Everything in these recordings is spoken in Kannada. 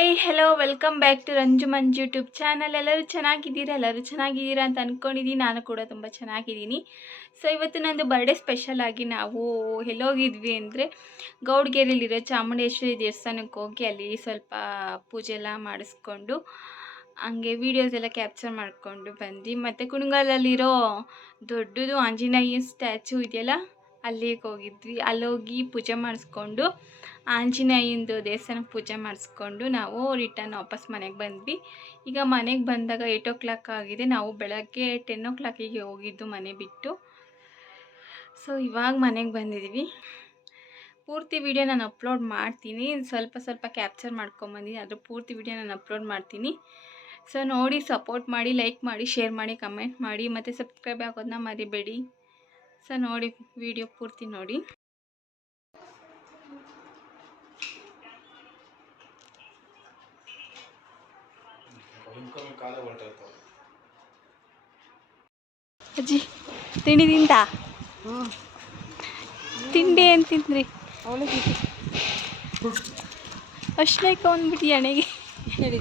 Hi hello welcome back to Ranju Manju YouTube channel. ಎಲ್ಲರೂ ಚೆನ್ನಾಗಿದ್ದೀರಾ ಅಂತ ಅಂದ್ಕೊಂಡಿದ್ದೀನಿ. ನಾನು ಕೂಡ ತುಂಬ ಚೆನ್ನಾಗಿದ್ದೀನಿ. ಸೊ ಇವತ್ತು ನಂದು ಬರ್ಡೇ ಸ್ಪೆಷಲ್ ಆಗಿ ನಾವು ಎಲ್ಲೋಗಿದ್ವಿ ಅಂದರೆ ಗೌಡ್ಗೆರೆಯಲ್ಲಿರೋ ಚಾಮುಂಡೇಶ್ವರಿ ದೇವಸ್ಥಾನಕ್ಕೆ ಹೋಗಿ ಅಲ್ಲಿ ಸ್ವಲ್ಪ ಪೂಜೆ ಎಲ್ಲ ಮಾಡಿಸ್ಕೊಂಡು ಹಂಗೆ ವೀಡಿಯೋಸ್ ಎಲ್ಲ ಕ್ಯಾಪ್ಚರ್ ಮಾಡಿಕೊಂಡು ಬಂದ್ವಿ. ಮತ್ತು ಕುಣಗಲಲ್ಲಿರೋ ದೊಡ್ಡದು ಆಂಜನೇಯ ಸ್ಟ್ಯಾಚು ಇದೆಯಲ್ಲ, ಅಲ್ಲಿಗೆ ಹೋಗಿದ್ವಿ. ಅಲ್ಲೋಗಿ ಪೂಜೆ ಮಾಡಿಸ್ಕೊಂಡು ಆಂಜನೇಯಂದು ದೇವಸ್ಥಾನಕ್ಕೆ ಪೂಜೆ ಮಾಡಿಸ್ಕೊಂಡು ನಾವು ರಿಟರ್ನ್ ವಾಪಸ್ ಮನೆಗೆ ಬಂದ್ವಿ. ಈಗ ಮನೆಗೆ ಬಂದಾಗ 8 o'clock ಆಗಿದೆ. ನಾವು ಬೆಳಗ್ಗೆ 10 o'clock ಹೋಗಿದ್ದು ಮನೆ ಬಿಟ್ಟು. ಸೊ ಇವಾಗ ಮನೆಗೆ ಬಂದಿದ್ದೀವಿ. ಪೂರ್ತಿ ವಿಡಿಯೋ ನಾನು ಅಪ್ಲೋಡ್ ಮಾಡ್ತೀನಿ. ಸ್ವಲ್ಪ ಕ್ಯಾಪ್ಚರ್ ಮಾಡ್ಕೊಂಬಂದಿದ್ದೀನಿ, ಅದ್ರ ಪೂರ್ತಿ ವಿಡಿಯೋ ನಾನು ಅಪ್ಲೋಡ್ ಮಾಡ್ತೀನಿ. ಸೊ ನೋಡಿ, ಸಪೋರ್ಟ್ ಮಾಡಿ, ಲೈಕ್ ಮಾಡಿ, ಶೇರ್ ಮಾಡಿ, ಕಮೆಂಟ್ ಮಾಡಿ, ಮತ್ತು ಸಬ್ಸ್ಕ್ರೈಬ್ ಆಗೋದನ್ನ ಮರಿಬೇಡಿ. ಸೊ ನೋಡಿ, ವಿಡಿಯೋ ಪೂರ್ತಿ ನೋಡಿ. ಅಜ್ಜಿ ತಿಂಡಿ ತಿಂತ ತಿಂಡಿ ಏನು ತಿಂದ್ರಿ? ಅಷ್ಟೇಕ ಅಂದ್ಬಿಟ್ಟು ಎಣ್ಣೆಗೆ ಈ ಕಡೆ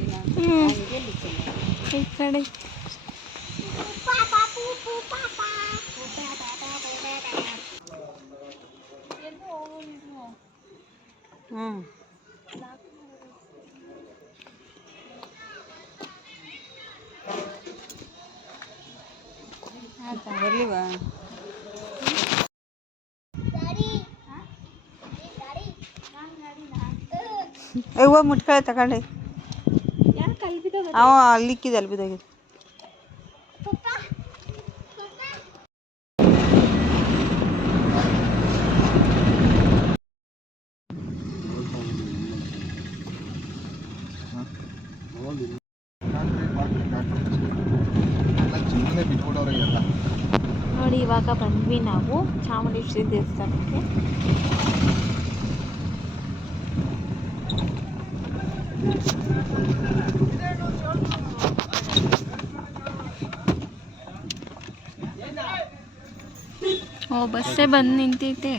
ಬರ್ಲಿವಾ? ಹೂವು ಮುಟ್ಕಳೆ ತಗೊಂಡೆ. ಅವ ಅಲ್ಲಿಕ್ಕಿದೆ, ಅಲ್ಲಿ ಬಿದ್ದೋಗಿದೆ. ನೋಡಿ, ಇವಾಗ ಬಂದ್ವಿ ನಾವು ಚಾಮುಂಡೇಶ್ವರಿ ದೇವಸ್ಥಾನಕ್ಕೆ. ಓ, ಬಸ್ಸೇ ಬಂದು ನಿಂತೈತೆ.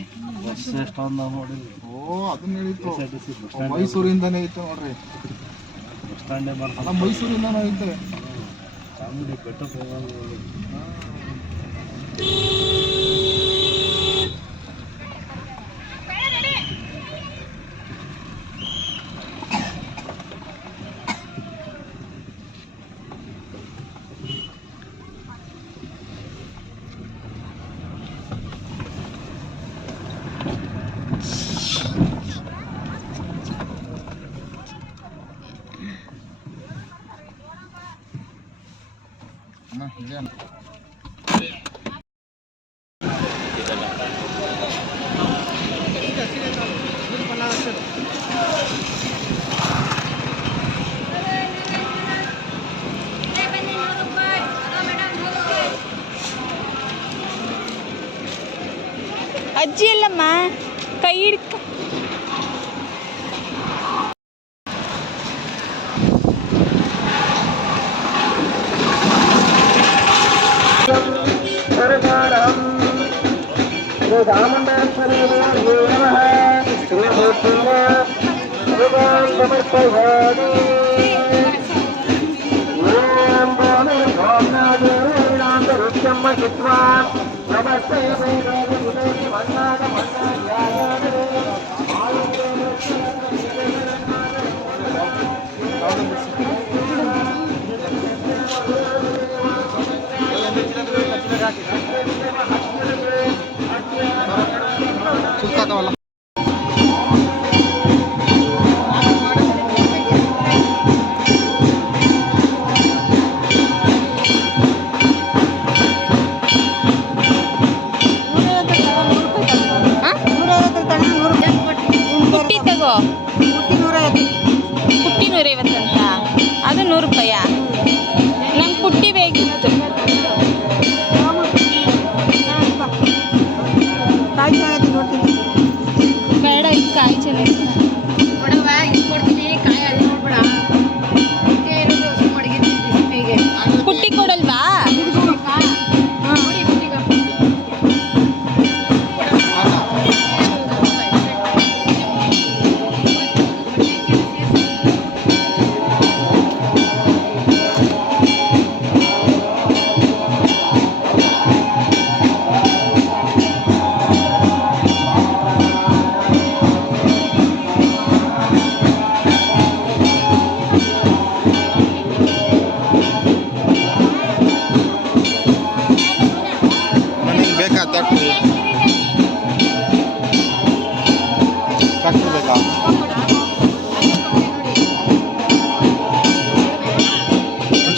ಮೈಸೂರಿಂದನೇ ಐತೆ ನೋಡ್ರಿ. ಮೈಸೂರಿಂದನೇ ಐತೆ. ಚಾಮುಂಡಿ ಬೆಟ್ಟಕ್ಕೆ ಹೋಗೋದು. ಅಜ್ಜಿ ಅಲ್ಲಮ್ಮ, ಕೈ ಹಿಡ್ಕ. ಪುಟ್ಟಿ 150 ಅಂತ, ಅದು 100 ರೂಪಾಯ. ನಂಗೆ ಪುಟ್ಟಿ ಬೇಕಿತ್ತು. ಬೇಡ, ಇದು ಕಾಯಿ ಚೆನ್ನಾಗಿ ಪುಟ್ಟಿ ಕೊಡಲ್ವಾ?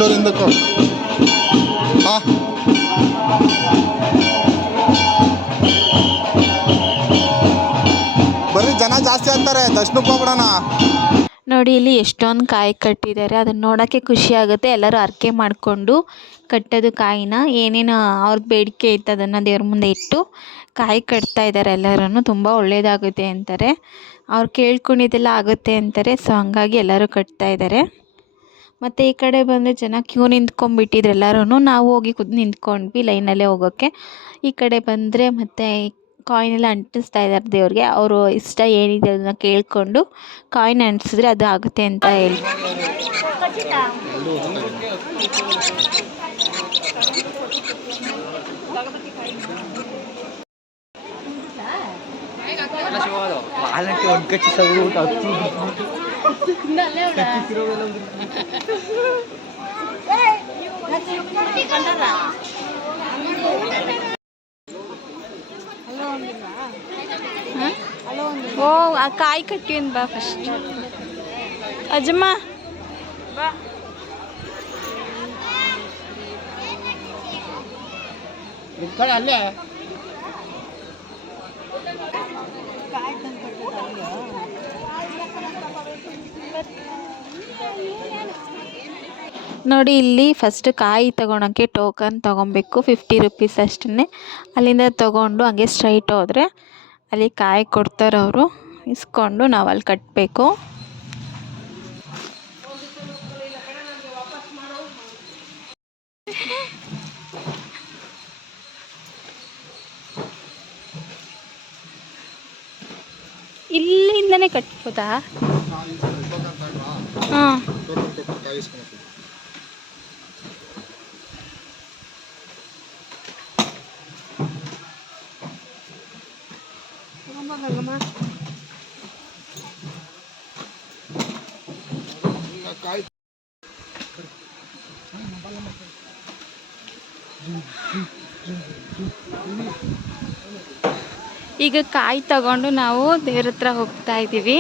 ಸ್ಟೋರ್ ಹಿಂದಕ್ಕೋ. ಹಾಂ ಬರ್ರಿ, ಜನ ಜಾಸ್ತಿ ಆಗ್ತಾರೆ. ದರ್ಶನಕ್ಕೆ ಹೋಗ್ಬಿಡೋಣ. ನೋಡಿ ಇಲ್ಲಿ ಎಷ್ಟೊಂದು ಕಾಯಿ ಕಟ್ಟಿದ್ದಾರೆ. ಅದನ್ನು ನೋಡೋಕ್ಕೆ ಖುಷಿ ಆಗುತ್ತೆ. ಎಲ್ಲರೂ ಹರಕೆ ಮಾಡಿಕೊಂಡು ಕಟ್ಟೋದು ಕಾಯಿನ. ಏನೇನು ಅವ್ರದ್ದು ಬೇಡಿಕೆ ಇತ್ತು ಅದನ್ನು ದೇವ್ರ ಮುಂದೆ ಇಟ್ಟು ಕಾಯಿ ಕಟ್ತಾ ಇದ್ದಾರೆ ಎಲ್ಲರೂ. ತುಂಬ ಒಳ್ಳೆಯದಾಗುತ್ತೆ ಅಂತಾರೆ. ಅವ್ರು ಕೇಳ್ಕೊಂಡಿದ್ದೆಲ್ಲ ಆಗುತ್ತೆ ಅಂತಾರೆ. ಸೊ ಹಂಗಾಗಿ ಎಲ್ಲರೂ ಕಟ್ತಾ ಇದ್ದಾರೆ. ಮತ್ತು ಈ ಕಡೆ ಬಂದರೆ ಜನ ಕ್ಯೂ ನಿಂತ್ಕೊಂಡ್ಬಿಟ್ಟಿದ್ರು ಎಲ್ಲರೂ. ನಾವು ಹೋಗಿ ನಿಂತ್ಕೊಂಡ್ವಿ ಲೈನಲ್ಲೇ ಹೋಗೋಕ್ಕೆ. ಈ ಕಡೆ ಬಂದರೆ ಮತ್ತು ಕಾಯಿನೆಲ್ಲ ಅಂಟಿಸ್ತಾ ಇದ್ದಾರೆ ದೇವ್ರಿಗೆ. ಅವರು ಇಷ್ಟ ಏನಿದೆ ಅದನ್ನು ಕೇಳಿಕೊಂಡು ಕಾಯಿನ್ ಅಂಟಿಸಿದ್ರೆ ಅದು ಆಗುತ್ತೆ ಅಂತ ಹೇಳಿ. ಓ ಆ ಕಾಯಿ ಕಟ್ಟಿ ಅಂತ ಬಾ ಫಸ್ಟ್. ಅಜ್ಜಮ್ಮ ಬಾ. ಅಲ್ಲೇ ನೋಡಿ ಇಲ್ಲಿ ಫಸ್ಟ್ ಕಾಯಿ ತೊಗೊಳಕ್ಕೆ ಟೋಕನ್ ತೊಗೊಬೇಕು. 50 ರುಪೀಸ್ ಅಷ್ಟೇ. ಅಲ್ಲಿಂದ ತೊಗೊಂಡು ಹಂಗೆ ಸ್ಟ್ರೈಟ್ ಹೋದರೆ ಅಲ್ಲಿ ಕಾಯಿ ಕೊಡ್ತಾರೆ ಅವರು. ಇಸ್ಕೊಂಡು ನಾವು ಅಲ್ಲಿ ಕಟ್ಟಬೇಕು. ಇಲ್ಲಿಂದನೇ ಕಟ್ಬೋದಾ? ಹಾಂ ಈಗ ಕಾಯಿ ತಗೊಂಡು ನಾವು ದೇವ್ರ ಹತ್ರ ಹೋಗ್ತಾ ಇದ್ದೀವಿ.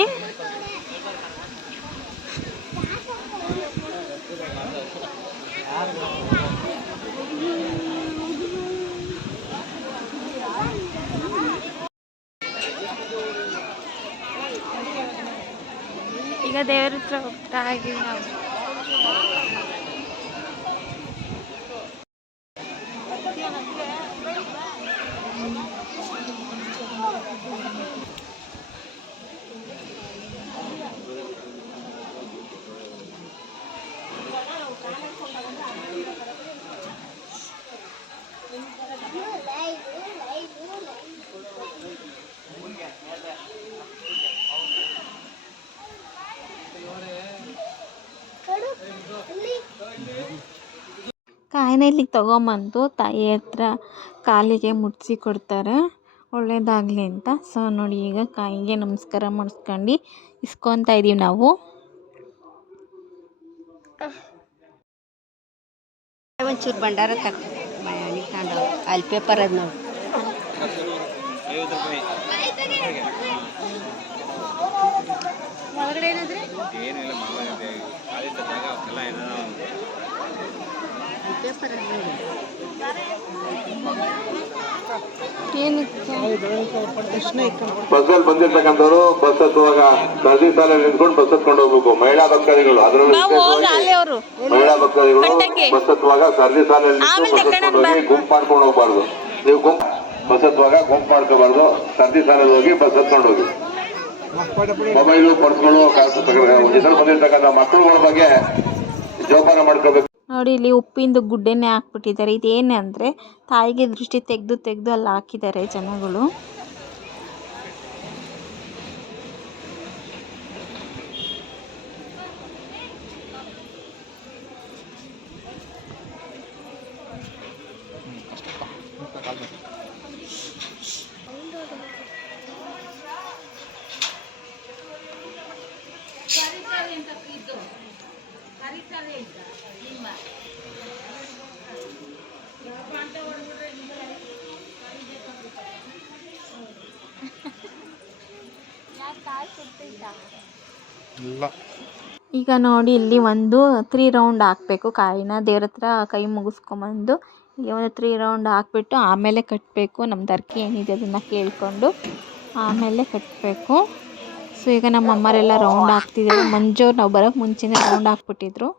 ಈಗ ದೇವ್ರ ಹತ್ರ ಹೋಗ್ತಾ ಇದ್ದೀವಿ ನಾವು. ಕಾಯಿನ ಇಲ್ಲಿಗೆ ತೊಗೊಂಬಂದು ತಾಯಿ ಹತ್ರ ಕಾಲಿಗೆ ಮುಟ್ಟಿಸಿ ಕೊಡ್ತಾರೆ, ಒಳ್ಳೇದಾಗಲಿ ಅಂತ. ಸೊ ನೋಡಿ ಈಗ ಕಾಯಿಗೆ ನಮಸ್ಕಾರ ಮಾಡಿಸ್ಕೊಂಡು ಇಸ್ಕೊತಾ ಇದ್ದೀವಿ ನಾವು. ಒಂಚೂರು ಭಂಡಾರ ತಗೊಂಡು ಅಲ್ಲಿ ಪೇಪರ್ ಅದು ನೋಡಿ. ಒಳಗಡೆ ಏನಾದ್ರೆ ಬಸ್ಸಲ್ಲಿ ಬಂದಿರ್ತಕ್ಕಂಥವ್ರು ಬಸ್ ಹತ್ತುವಾಗ ಪ್ರತಿ ಸಾಲ ನಿಂತ್ಕೊಂಡು ಬಸ್ ಹತ್ಕೊಂಡು ಹೋಗ್ಬೇಕು. ಮಹಿಳಾ ಭಕ್ತಾದಿಗಳು ಅದರಲ್ಲೂ ಮಹಿಳಾ ಭಕ್ತಾದಿಗಳು ಬಸ್ ಹತ್ತುವಾಗ ಸರ್ದಿ ಸಾಲಲ್ಲಿ ಹೋಗಿ ಗುಂಪು ಮಾಡ್ಕೊಂಡು ಹೋಗ್ಬಾರ್ದು. ನೀವು ಬಸ್ ಹತ್ತುವಾಗ ಗುಂಪು ಮಾಡ್ಕೋಬಾರ್ದು. ಸರ್ದಿ ಸಾಲಲ್ಲಿ ಹೋಗಿ ಬಸ್ ಹತ್ಕೊಂಡು ಹೋಗಿ. ಮೊಬೈಲು ಪರ್ಸ್ಗಳು ಹೆಸರು ಬಂದಿರ್ತಕ್ಕಂಥ ಮಕ್ಕಳುಗಳ ಬಗ್ಗೆ ಜೋಪಾನ ಮಾಡ್ಕೋಬೇಕು. ನೋಡಿ ಇಲ್ಲಿ ಉಪ್ಪಿಂದು ಗುಡ್ಡೆನೇ ಹಾಕ್ಬಿಟ್ಟಿದ್ದಾರೆ. ಇದೇನು ಅಂದರೆ ತಾಯಿಗೆ ದೃಷ್ಟಿ ತೆಗೆದು ಅಲ್ಲಿ ಹಾಕಿದ್ದಾರೆ ಜನಗಳು. ಇಲ್ಲ ಈಗ ನೋಡಿ ಇಲ್ಲಿ ಒಂದು 3 ರೌಂಡ್ ಹಾಕಬೇಕು ಕಾಯಿನ. ದೇವ್ರ ಹತ್ರ ಕೈ ಮುಗಿಸ್ಕೊಂಬಂದು ಇಲ್ಲಿ ಒಂದು 3 ರೌಂಡ್ ಹಾಕ್ಬಿಟ್ಟು ಆಮೇಲೆ ಕಟ್ಟಬೇಕು. ನಮ್ದು ಹರಕೆ ಏನಿದೆ ಅದನ್ನು ಕೇಳಿಕೊಂಡು ಆಮೇಲೆ ಕಟ್ಟಬೇಕು. ಸೊ ಈಗ ನಮ್ಮ ಅಮ್ಮರೆಲ್ಲ ರೌಂಡ್ ಹಾಕ್ತಿದ್ದಾರೆ. ಮಂಜವ್ರು ನಾವು ಬರೋಕ್ಕೆ ಮುಂಚೆನೇ ರೌಂಡ್ ಹಾಕ್ಬಿಟ್ಟಿದ್ರು.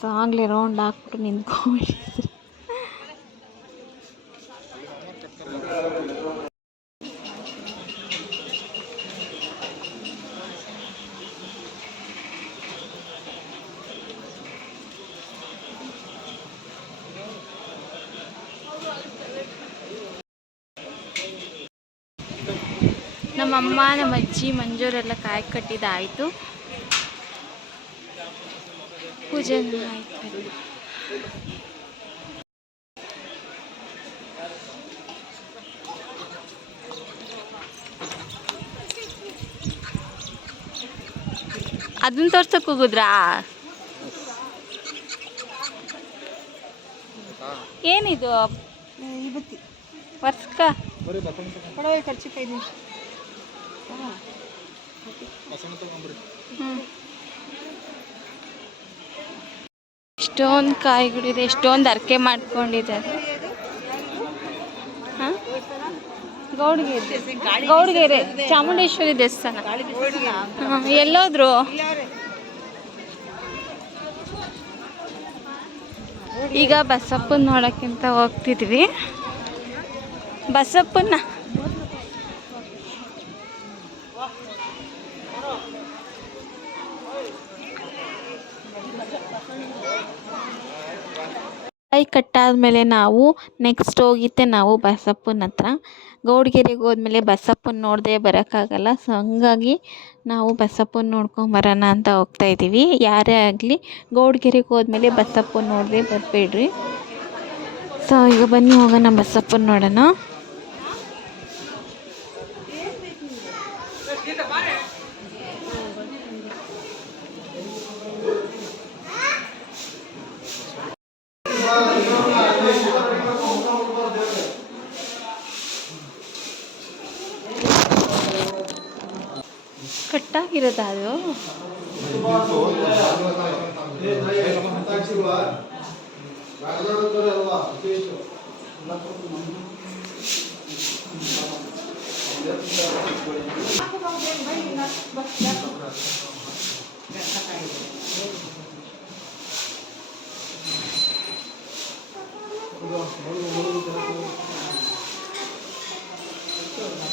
ಸೊ ಆಗಲೇ ರೌಂಡ್ ಹಾಕ್ಬಿಟ್ಟು ನಿಂತ್ಕೊಂಡ್ಬಿಟ್ಟಿದ್ರು. ನಮ್ಮಮ್ಮ ನಮ್ಮ ಅಜ್ಜಿ ಮಂಜೂರೆಲ್ಲ ಕಾಯಿ ಕಟ್ಟಿದ್ದಾಯಿತು. ಪೂಜೆ ಆಯಿತು. ಅದನ್ನ ತೋರ್ಸಕ್ಕೆ ಹೋಗುದ್ರಾ? ಏನಿದು ವರ್ಷಕ ಎಷ್ಟೊಂದು ಕಾಯಿಗಳಿದೆ, ಎಷ್ಟೊಂದು ಹರಕೆ ಮಾಡ್ಕೊಂಡಿದ್ದಾರೆ. ಹಾಂ, ಗೌಡ್ಗೆರೆ ಚಾಮುಂಡೇಶ್ವರಿ ದೇವಸ್ಥಾನ. ಹಾಂ, ಎಲ್ಲೋದ್ರು? ಈಗ ಬಸಪ್ಪನ ನೋಡೋಕ್ಕಿಂತ ಹೋಗ್ತಿದ್ವಿ. ಬಸಪ್ಪನ ಕಾಯಿ ಕಟ್ಟಾದಮೇಲೆ ನಾವು ನೆಕ್ಸ್ಟ್ ಹೋಗಿದ್ದೆ ನಾವು ಬಸಪ್ಪನ ಹತ್ರ. ಗೌಡ್ಗೆರೆಗೆ ಹೋದ್ಮೇಲೆ ಬಸಪ್ಪನ ನೋಡದೆ ಬರೋಕ್ಕಾಗಲ್ಲ. ಸೊ ಹಂಗಾಗಿ ನಾವು ಬಸಪ್ಪನ ನೋಡ್ಕೊಂಬರೋಣ ಅಂತ ಹೋಗ್ತಾಯಿದ್ದೀವಿ. ಯಾರೇ ಆಗಲಿ ಗೌಡ್ಗೆರೆಗೆ ಹೋದ್ಮೇಲೆ ಬಸಪ್ಪನ ನೋಡದೆ ಬರಬೇಡ್ರಿ. ಸೊ ಈಗ ಬನ್ನಿ ಹೋಗೋಣ ಬಸಪ್ಪನ ನೋಡೋಣ. ಕಟ್ಟಾಗಿರೋದ ಅದು?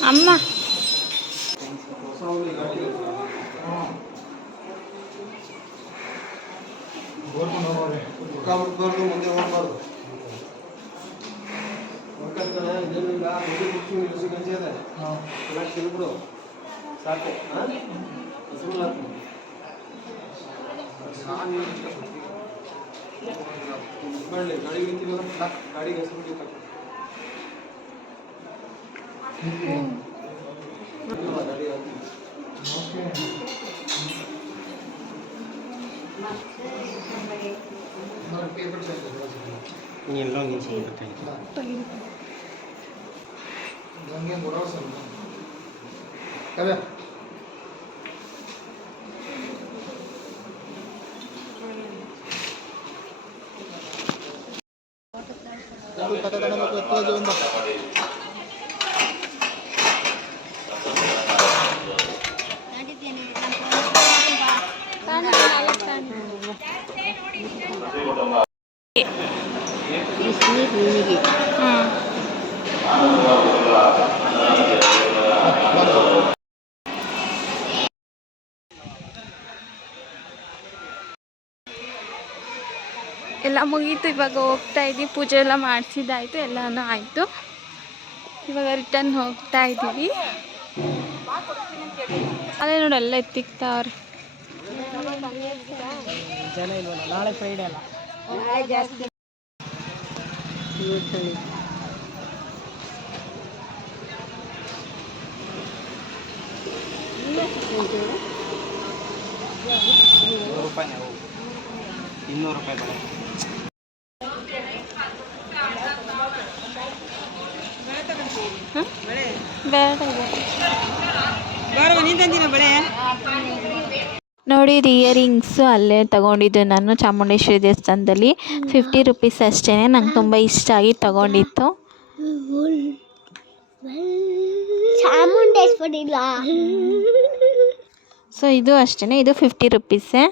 ಅಮ್ಮ ಮುಂದೆ ಹೋಗ್ಬಾರ್ದು. ಸಾಕು ಮಾಡಲಿ ಗಾಡಿಗೆ ಹೆಸರು ಎಲ್ಲ ಮುಗೀತು. ಇವಾಗ ಹೋಗ್ತಾ ಇದ್ದೀವಿ. ಪೂಜೆ ಎಲ್ಲ ಮಾಡಿಸಿದ್ದಾಯಿತು, ಎಲ್ಲನೂ ಆಯಿತು. ಇವಾಗ ರಿಟರ್ನ್ ಹೋಗ್ತಾ ಇದ್ದೀವಿ. ಅದೇ ನೋಡಿ ಎಲ್ಲ ಎತ್ತಿಕ್ತಾವ್ರೆ. ಜನ ಇಲ್ವಲ್ಲ, ನಾಳೆ ಫ್ರೈಡೇ ಅಲ್ಲ, ನಾಳೆ ಜಾಸ್ತಿ. ₹200 ಬೇಡ ನೋಡಿ ಇದು ಇಯರಿಂಗ್ಸು ಅಲ್ಲೇ ತಗೊಂಡಿದ್ದು ನಾನು ಚಾಮುಂಡೇಶ್ವರಿ ದೇವಸ್ಥಾನದಲ್ಲಿ 50 ರುಪೀಸ್ ಅಷ್ಟೇ. ನಂಗೆ ತುಂಬ ಇಷ್ಟ ಆಗಿ ತಗೊಂಡಿತ್ತು. ಚಾಮುಂಡೇಶ್ವರಿ ಸೊ ಇದು ಅಷ್ಟೇ, ಇದು 50 ರುಪೀಸೇ.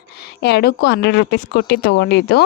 ಎರಡಕ್ಕೂ 100 ರುಪೀಸ್ ಕೊಟ್ಟು ತೊಗೊಂಡಿದ್ದು.